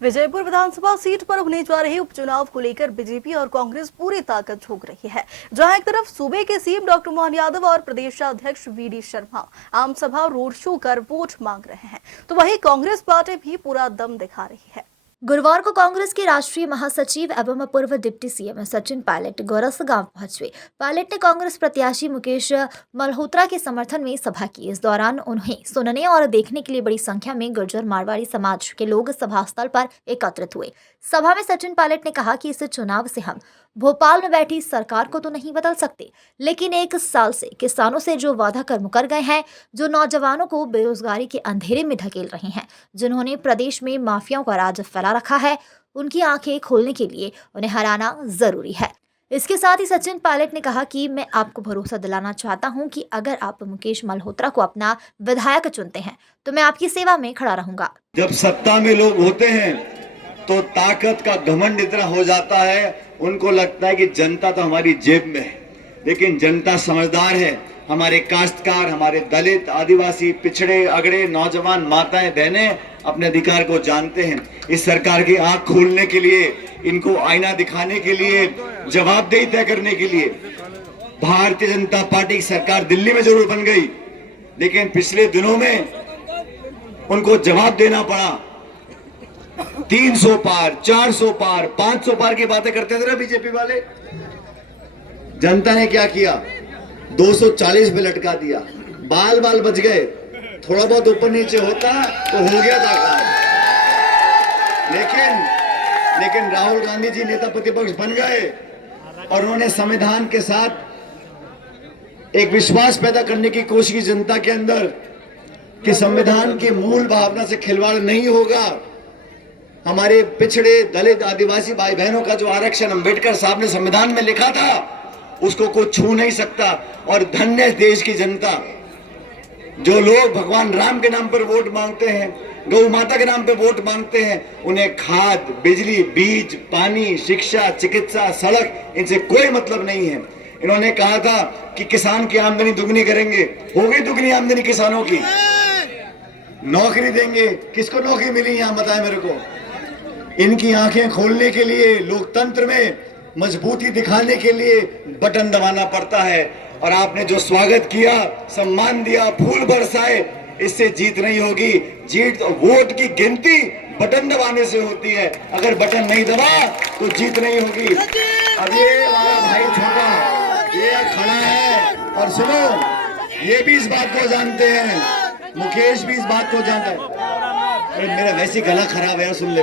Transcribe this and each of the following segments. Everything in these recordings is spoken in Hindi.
विजयपुर विधानसभा सीट पर होने जा रहे उपचुनाव को लेकर बीजेपी और कांग्रेस पूरी ताकत झोंक रही है। जहां एक तरफ सूबे के सीएम डॉक्टर मोहन यादव और प्रदेशाध्यक्ष वीडी शर्मा आम सभा रोड शो कर वोट मांग रहे हैं, तो वहीं कांग्रेस पार्टी भी पूरा दम दिखा रही है। गुरुवार को कांग्रेस के राष्ट्रीय महासचिव एवं पूर्व डिप्टी सीएम सचिन पायलट गौरस गांव पहुंचे। पायलट ने कांग्रेस प्रत्याशी मुकेश मल्होत्रा के समर्थन में सभा की। इस दौरान उन्हें सुनने और देखने के लिए बड़ी संख्या में गुर्जर मारवाड़ी समाज के लोग सभा स्थल पर एकत्रित हुए। सभा में सचिन पायलट ने कहा कि इस चुनाव से हम भोपाल में बैठी सरकार को तो नहीं बदल सकते, लेकिन 1 साल से किसानों से जो वादा कर मुकर गए हैं, जो नौजवानों को बेरोजगारी के अंधेरे में धकेल रहे हैं, जिन्होंने प्रदेश में माफियाओं का राज फैला रखा है, उनकी आंखें खोलने के लिए उन्हें हराना जरूरी है। इसके साथ ही सचिन पायलट ने कहा कि मैं आपको भरोसा दिलाना चाहता हूं कि अगर आप मुकेश मल्होत्रा को अपना विधायक चुनते हैं तो मैं आपकी सेवा में खड़ा रहूंगा। जब सत्ता में लोग होते हैं तो ताकत का घमंड इतना हो जाता है, उनको लगता है कि जनता तो हमारी जेब में है, लेकिन जनता समझदार है। हमारे काश्तकार, हमारे दलित, आदिवासी, पिछड़े, अगड़े, नौजवान, माताएं, बहनें अपने अधिकार को जानते हैं। इस सरकार की आंख खोलने के लिए, इनको आईना दिखाने के लिए, जवाबदेही तय करने के लिए भारतीय जनता पार्टी की सरकार दिल्ली में जरूर बन गई, लेकिन पिछले दिनों में उनको जवाब देना पड़ा। 300 पार, 400 पार, 500 पार की बातें करते थे ना बीजेपी वाले। जनता ने क्या किया? 240 पे लटका दिया। बाल बाल बच गए। थोड़ा बहुत ऊपर नीचे होता तो हो गया था काम। लेकिन राहुल गांधी जी नेता प्रतिपक्ष बन गए और उन्होंने संविधान के साथ एक विश्वास पैदा करने की कोशिश की जनता के अंदर कि संविधान की मूल भावना से खिलवाड़ नहीं होगा। हमारे पिछड़े, दलित, आदिवासी भाई बहनों का जो आरक्षण अम्बेडकर साहब ने संविधान में लिखा था, उसको कोई छू नहीं सकता। और धन्य देश की जनता, जो लोग भगवान राम के नाम पर वोट मांगते हैं, गौ माता के नाम पर वोट मांगते हैं, उन्हें खाद, बिजली, बीज, पानी, शिक्षा, चिकित्सा, सड़क, इनसे कोई मतलब नहीं है। इन्होंने कहा था कि किसान की आमदनी दुगनी करेंगे, हो गई दुगनी आमदनी किसानों की। नौकरी देंगे, किसको नौकरी मिली यहां बताएं मेरे को। इनकी आंखें खोलने के लिए, लोकतंत्र में मजबूती दिखाने के लिए बटन दबाना पड़ता है। और आपने जो स्वागत किया, सम्मान दिया, फूल बरसाए, इससे जीत नहीं होगी। जीत वोट की गिनती बटन दबाने से होती है। अगर बटन नहीं दबा तो जीत नहीं होगी। अब ये हमारा भाई छोटा ये खड़ा है, और सुनो, ये भी इस बात को जानते हैं, मुकेश भी इस बात को जानता है। मेरा वैसे गला खराब है, सुन ले।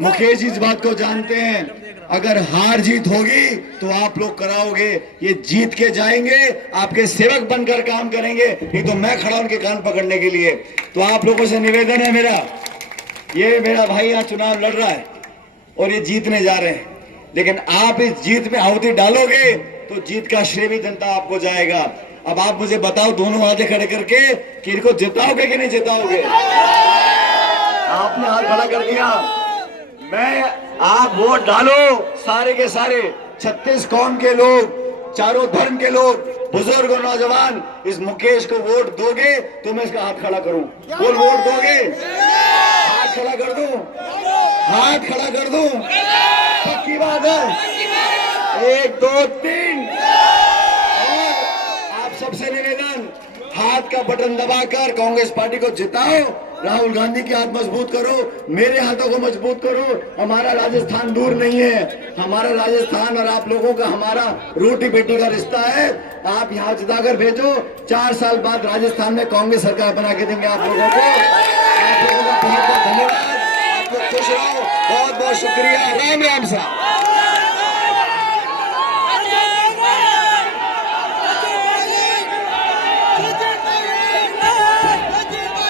मुकेश इस बात को जानते हैं, अगर हार जीत होगी तो आप लोग कराओगे, ये जीत के जाएंगे, आपके सेवक बनकर काम करेंगे। नहीं तो मैं खड़ा उनके कान पकड़ने के लिए। तो आप लोगों से निवेदन है मेरा, ये मेरा भाई यहाँ चुनाव लड़ रहा है और ये जीतने जा रहे हैं, लेकिन आप इस जीत में आहुति डालोगे तो जीत का श्रेय भी जनता आपको जाएगा। अब आप मुझे बताओ, दोनों हाथे खड़े करके, कि इनको जिताओगे कि नहीं जिताओगे? आपने हाथ खड़ा कर दिया। आप वोट डालो, सारे के सारे 36 कौम के लोग, चारों धर्म के लोग, बुजुर्ग और नौजवान, इस मुकेश को वोट दोगे तो मैं इसका हाथ खड़ा करूं। बोल, वोट दोगे? हाथ खड़ा कर दूं? हाथ खड़ा कर दूं? पक्की बात है? 1 2 3। आप सबसे निवेदन, हाथ का बटन दबाकर कांग्रेस पार्टी को जिताओ, राहुल गांधी की हाथ मजबूत करो, मेरे हाथों को मजबूत करो। हमारा राजस्थान दूर नहीं है, हमारा राजस्थान और आप लोगों का हमारा रोटी बेटी का रिश्ता है। आप यहाँ जिताकर भेजो, 4 साल बाद राजस्थान में कांग्रेस सरकार बना के देंगे आप लोगों को। आप लोगों का बहुत बहुत धन्यवाद। आप लोग खुश रहो, बहुत बहुत शुक्रिया। राम राम साहब।